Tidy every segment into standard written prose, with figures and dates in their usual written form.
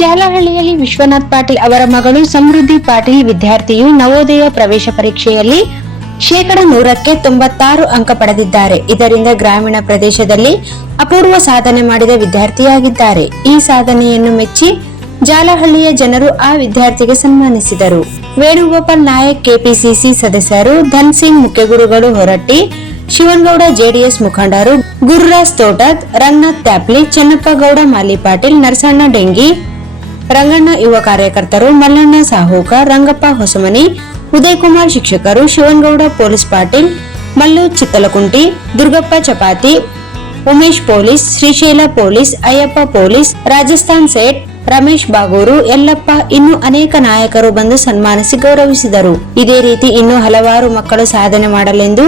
ಜಾಲಹಳ್ಳಿಯಲ್ಲಿ ವಿಶ್ವನಾಥ್ ಪಾಟೀಲ್ ಅವರ ಮಗಳು ಸಮೃದ್ಧಿ ಪಾಟೀಲ್ ವಿದ್ಯಾರ್ಥಿಯು ನವೋದಯ ಪ್ರವೇಶ ಪರೀಕ್ಷೆಯಲ್ಲಿ 100ಕ್ಕೆ 96 ಅಂಕ ಪಡೆದಿದ್ದಾರೆ. ಇದರಿಂದ ಗ್ರಾಮೀಣ ಪ್ರದೇಶದಲ್ಲಿ ಅಪೂರ್ವ ಸಾಧನೆ ಮಾಡಿದ ವಿದ್ಯಾರ್ಥಿಯಾಗಿದ್ದಾರೆ. ಈ ಸಾಧನೆಯನ್ನು ಮೆಚ್ಚಿ ಜಾಲಹಳ್ಳಿಯ ಜನರು ಆ ವಿದ್ಯಾರ್ಥಿಗೆ ಸನ್ಮಾನಿಸಿದರು. ವೇಣುಗೋಪಾಲ್ ನಾಯಕ್ ಕೆಪಿಸಿಸಿ ಸದಸ್ಯರು, ಧನ್ ಸಿಂಗ್ ಮುಖ್ಯಗುರುಗಳು ಹೊರಟ್ಟಿ, ಶಿವನಗೌಡ ಜೆಡಿಎಸ್ ಮುಖಂಡರು, ಗುರುರಾಜ್ ತೋಟದ್, ರಂಗನಾಥ್ ತ್ಯಾಪ್ಲಿ, ಚೆನ್ನಪ್ಪ ಗೌಡ ಮಾಲಿಪಾಟೀಲ್, ನರಸಣ್ಣ ಡೆಂಗಿ, ರಂಗಣ್ಣ ಯುವ ಕಾರ್ಯಕರ್ತರು, ಮಲ್ಲಣ್ಣ ಸಾಹೂಕರ್, ರಂಗಪ್ಪ ಹೊಸಮನಿ, ಉದಯ್ ಕುಮಾರ್ ಶಿಕ್ಷಕರು, Shivanagouda police Patil, Mallu Chittalakunti, Durgappa Chapati, Umesh police, Srishaila police, Ayyappa police, Rajasthan Seth, Ramesh Bagur, Yallappa ಇನ್ನೂ ಅನೇಕ ನಾಯಕರು ಬಂದು ಸನ್ಮಾನಿಸಿ ಗೌರವಿಸಿದರು. ಇದೇ ರೀತಿ ಇನ್ನೂ ಹಲವಾರು ಮಕ್ಕಳು ಸಾಧನೆ ಮಾಡಲೆಂದು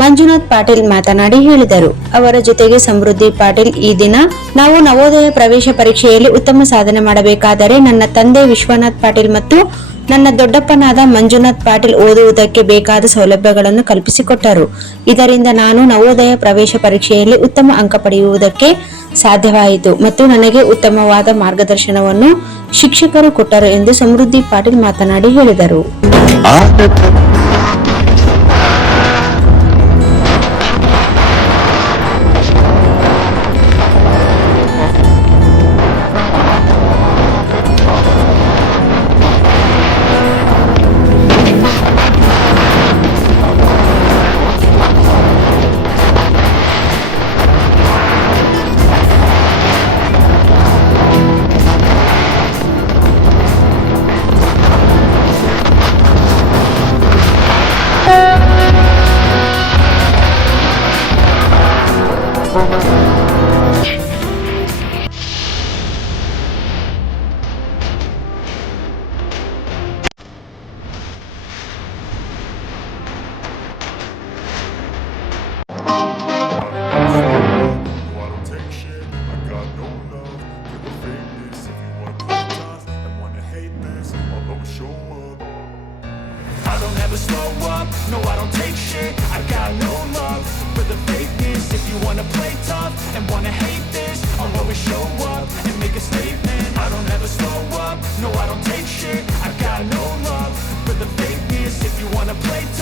ಮಂಜುನಾಥ್ ಪಾಟೀಲ್ ಮಾತನಾಡಿ ಹೇಳಿದರು. ಅವರ ಜೊತೆಗೆ ಸಮೃದ್ಧಿ ಪಾಟೀಲ್ ಈ ದಿನ ನಾವು ನವೋದಯ ಪ್ರವೇಶ ಪರೀಕ್ಷೆಯಲ್ಲಿ ಉತ್ತಮ ಸಾಧನೆ ಮಾಡಬೇಕಾದರೆ ನನ್ನ ತಂದೆ ವಿಶ್ವನಾಥ್ ಪಾಟೀಲ್ ಮತ್ತು ನನ್ನ ದೊಡ್ಡಪ್ಪನಾದ ಮಂಜುನಾಥ್ ಪಾಟೀಲ್ ಓದುವುದಕ್ಕೆ ಬೇಕಾದ ಸೌಲಭ್ಯಗಳನ್ನು ಕಲ್ಪಿಸಿಕೊಟ್ಟರು. ಇದರಿಂದ ನಾನು ನವೋದಯ ಪ್ರವೇಶ ಪರೀಕ್ಷೆಯಲ್ಲಿ ಉತ್ತಮ ಅಂಕ ಪಡೆಯುವುದಕ್ಕೆ ಸಾಧ್ಯವಾಯಿತು ಮತ್ತು ನನಗೆ ಉತ್ತಮವಾದ ಮಾರ್ಗದರ್ಶನವನ್ನು ಶಿಕ್ಷಕರು ಕೊಟ್ಟರು ಎಂದು ಸಮೃದ್ಧಿ ಪಾಟೀಲ್ ಮಾತನಾಡಿ ಹೇಳಿದರು.